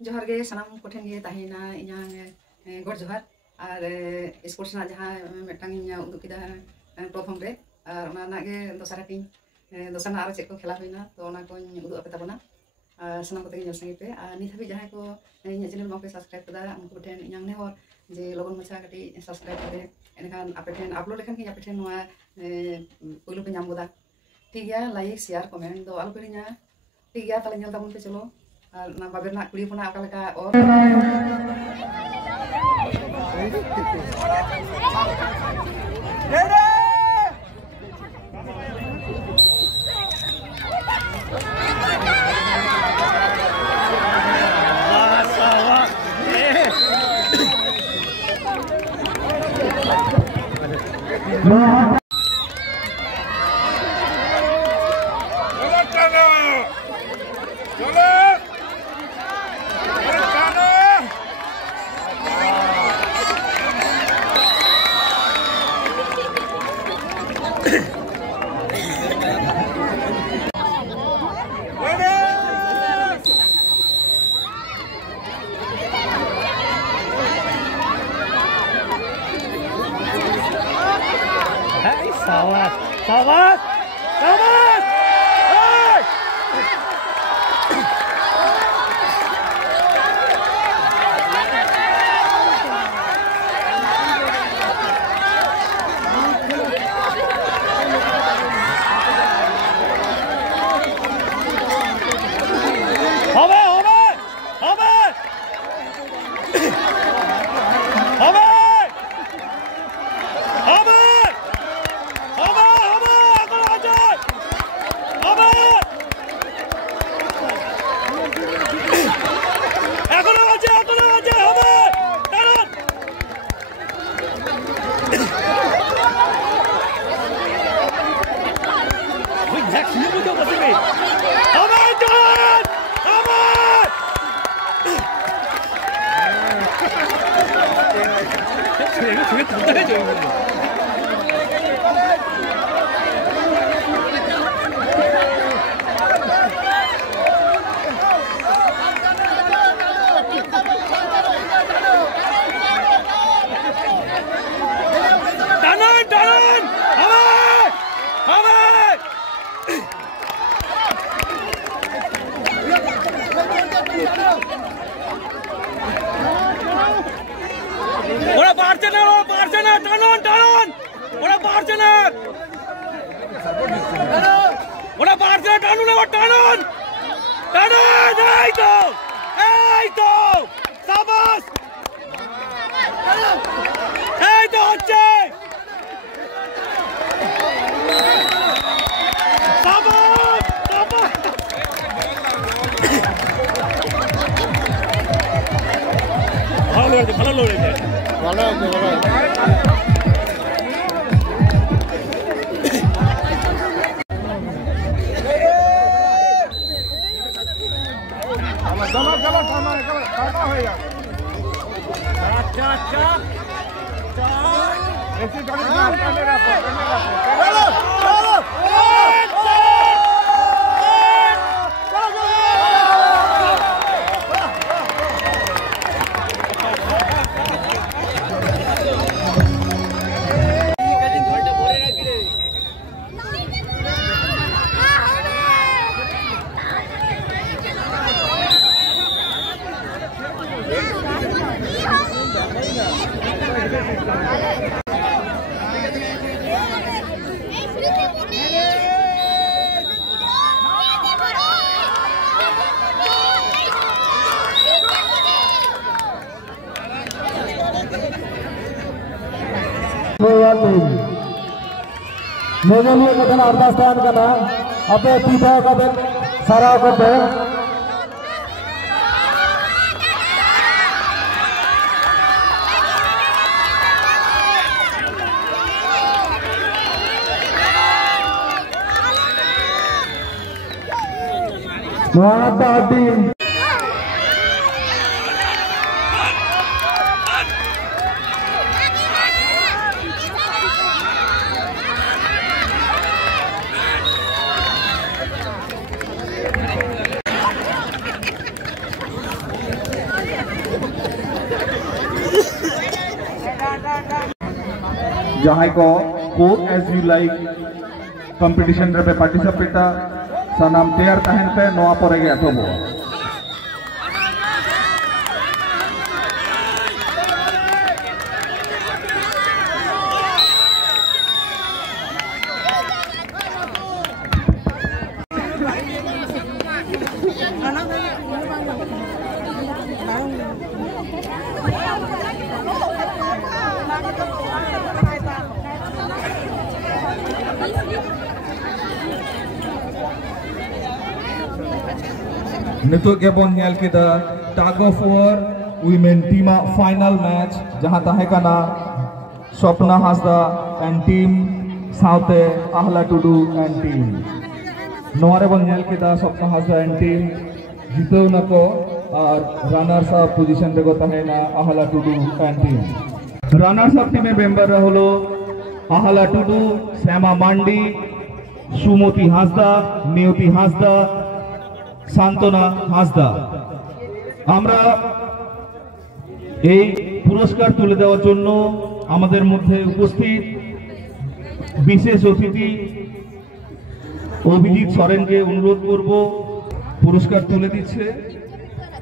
जोहार गे सानाम कोठेन गे ताहेना इᱧᱟᱝ गोड जोहार और स्पोर्ट्स ना जहां मेटांग उदुग किदा प्रथम रे और ओना नागे दोसारा टीम दोसार ना आरो चेक को खेला होइना तो ओना को उदुग आपे ताबना सानाम कोते गे संगे पे नित हाबि जहां को इᱧ चैनल मापे सब्सक्राइब कदा उनको ठेन इᱧांग ने और जे लोगन मछा कटी सब्सक्राइब करे एनखान आपे ठेन अपलोड लेखान कि आपे ठेन नोआ पुलु पे नाम गोदा ठीक गया लाइक शेयर कमेंट दो आलो करिना ठीक गया ताले नेल ताबन पे चलो और ना बाबेर ना कुड़ी पना अका लेका और Sawas, sawas, sawas! Hey! হবে, হবে, হবে! হবে! হবে! 저게 단단해져 있는 거. ওরা পারছে না টানুন ওরা পারছে না টানুন এবার টানুন এই তো সাবাস এই তো হচ্ছে সাবাস ভালো লড়েছে मेरे लिए कथन अरदास स्थान का नाम अपने पिता का सारा को जहां को एज यू लाइक कंपटीशन रे पार्टिसिपेटा सनाम तैयार तहन पे नोआ परे गे एतोबो नितो के बन नेल केदा tug of war women team final match जहां ताहे कना स्वप्ना हासदा एंड टीम साउते आहला टुडू एंड टीम नोरे बन नेल केदा स्वप्ना हासदा एंड टीम जीतो नको और रनर्स अप पोजीशन रे को ताहे ना आहला Tudu and team runners up team member hello आहला टुडू श्यामा मांडी सुमति हासदा नियति हासदा शांतना हासदा আমরা এই পুরস্কার তুলে দেওয়ার জন্য আমাদের মধ্যে উপস্থিত বিশেষ অতিথি অভিজিৎ সরেনকে অনুরোধ করব পুরস্কার তুলে দিচ্ছে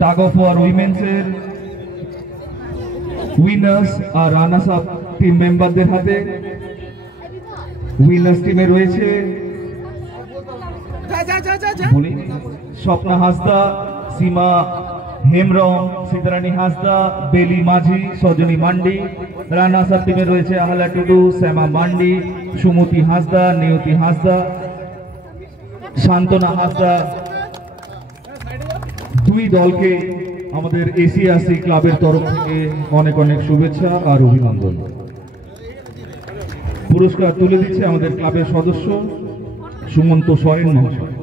টাগ অফ ওয়ার উইমেন্স এর উইনার্স আর রানার্স আপ টিম মেম্বারদের হাতে উইনার্স টিমে রয়েছে स्वप्ना हासदा सीमा हेमरम सीतारानी हासदा बेली माझी सजनी मांडी राना सब टीमे रयेछे आहला टुडू श्यामा मांडी सुमति हासदा नियति हासदा शांतना हासदा दुई दल के आमादेर एशियासी क्लाबेर तरफ थेके अनेक अनेक शुभेच्छा और अभिनंदन पुरस्कार तुले दिच्छे आमादेर क्लाबेर सदस्य सुमंत सोरेन महाशय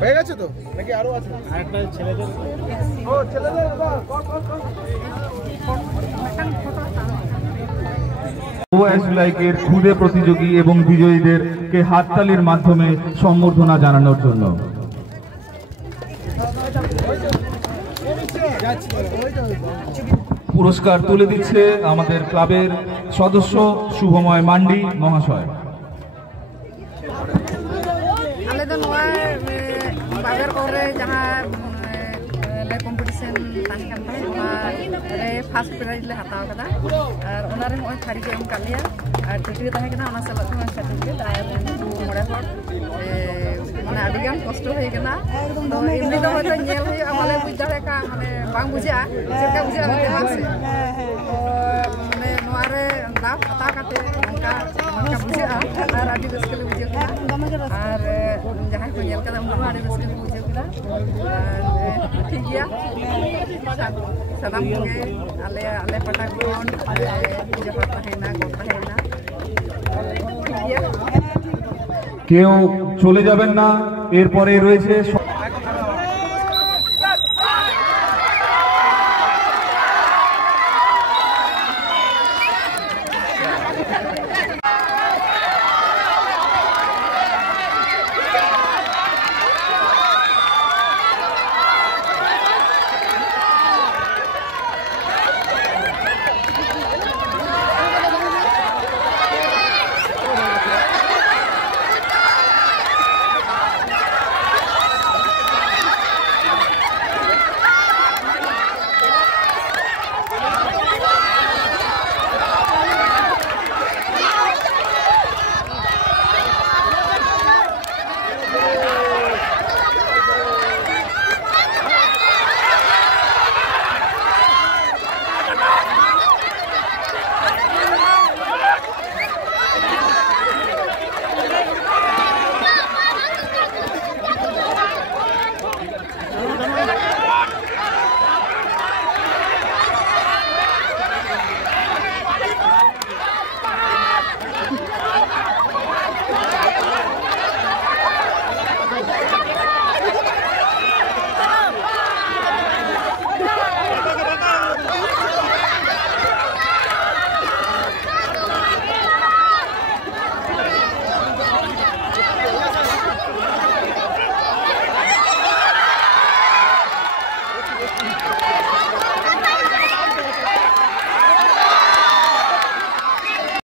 হয়ে গেছে তো নাকি আরো আছে আরেকটা ছেলেদের ও ছেলেদের ওএসলাইকের খুদে প্রতিযোগী এবং বিজয়ীদেরকে হাততালির মাধ্যমে সম্বর্ধনা জানানোর জন্য পুরস্কার তুলে দিচ্ছে আমাদের ক্লাবের সদস্য শুভময় মান্ডি মহাশয় बागर कोरे जहाँ ले कंपटीशन ताही कान ताहे ओना रे फर्स्ट प्राइज ले हताव कदा और ओना रे होय थारी के एम कालिया और टिटी ताहे कना ओना सलत में सर्टिफिकेट आया मोड़े हर माने आदि गान कष्ट होय कना तो इमनि तो होय नेल होय आमाले बुझ दारे का माने बांग बुझा जेका बुझा देहा से माने नोआ रे लाभ हता काते उनका बुझा और आदि रस्के ले बुझा और जहां को नेल कदा उनका आदि रस्के ठीक गया सादाम के आले आले पटा कोन जहां पहेना को पहेना ठीक गया কেউ চলে যাবেন না এরপরে রয়েছে